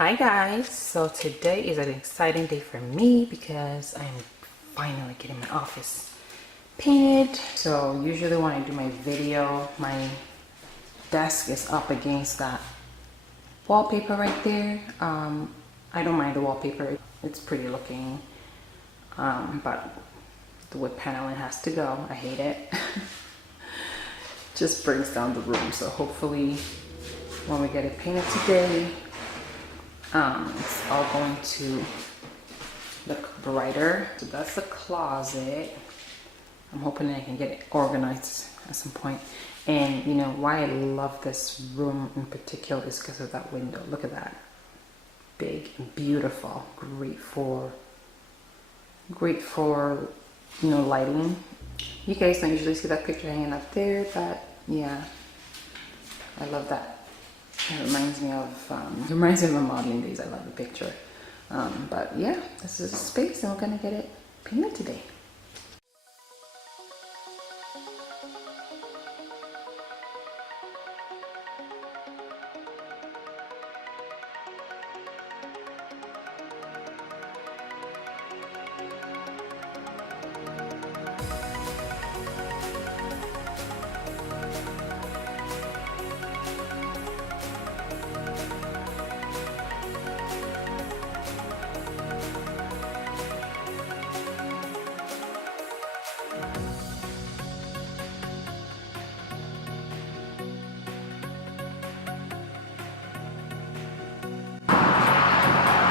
Hi guys, so today is an exciting day for me because I'm finally getting my office painted. So usually when I do my video, my desk is up against that wallpaper right there. I don't mind the wallpaper, it's pretty looking, but the wood paneling has to go. I hate it. Just brings down the room. So hopefully when we get it painted today, it's all going to look brighter. So that's the closet. I'm hoping I can get it organized at some point. And you know why I love this room in particular is because of that window. Look at that. Big and beautiful. Great for you know, lighting. You guys don't usually see that picture hanging up there, but yeah, I love that. It reminds me of my modeling days. I love the picture. But yeah, this is a space and we're gonna get it painted today.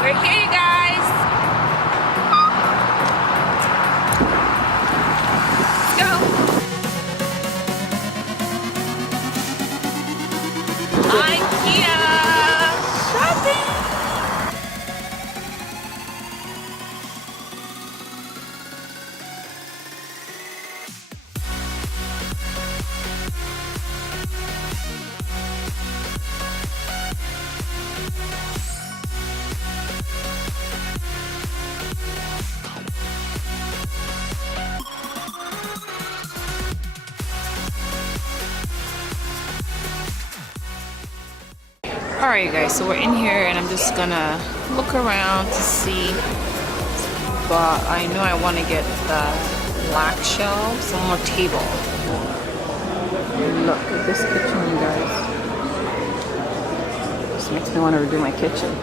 We're here, you guys. Let's go. IKEA shopping. Alright guys, so we're in here and I'm just gonna look around to see, but I know I want to get the black shelves, some more table. Look at this kitchen, you guys. This makes me want to redo my kitchen.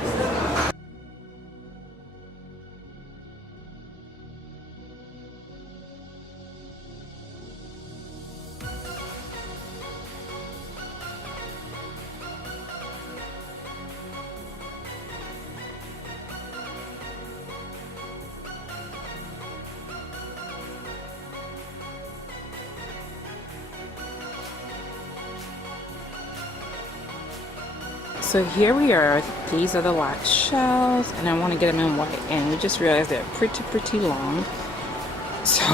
So here we are. These are the black shelves and I want to get them in white, and we just realized they're pretty long, so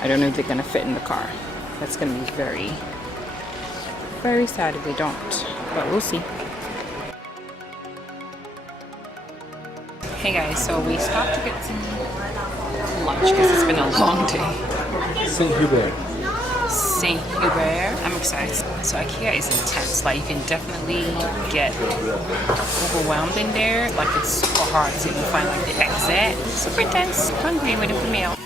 I don't know if they're gonna fit in the car. That's gonna be very sad if they don't, but we'll see. Hey guys, so we stopped to get some lunch because it's been a long day. St. Hubert. St. Hubert. I'm excited. So IKEA is intense. Like, you can definitely get overwhelmed in there. Like, it's super hard to even find like the exit. Super intense. Hungry, waiting for meal.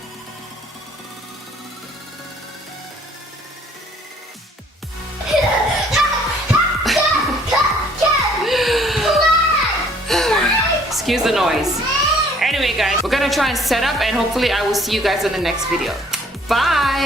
Excuse the noise. Anyway guys, we're gonna try and set up and hopefully I will see you guys in the next video. Bye!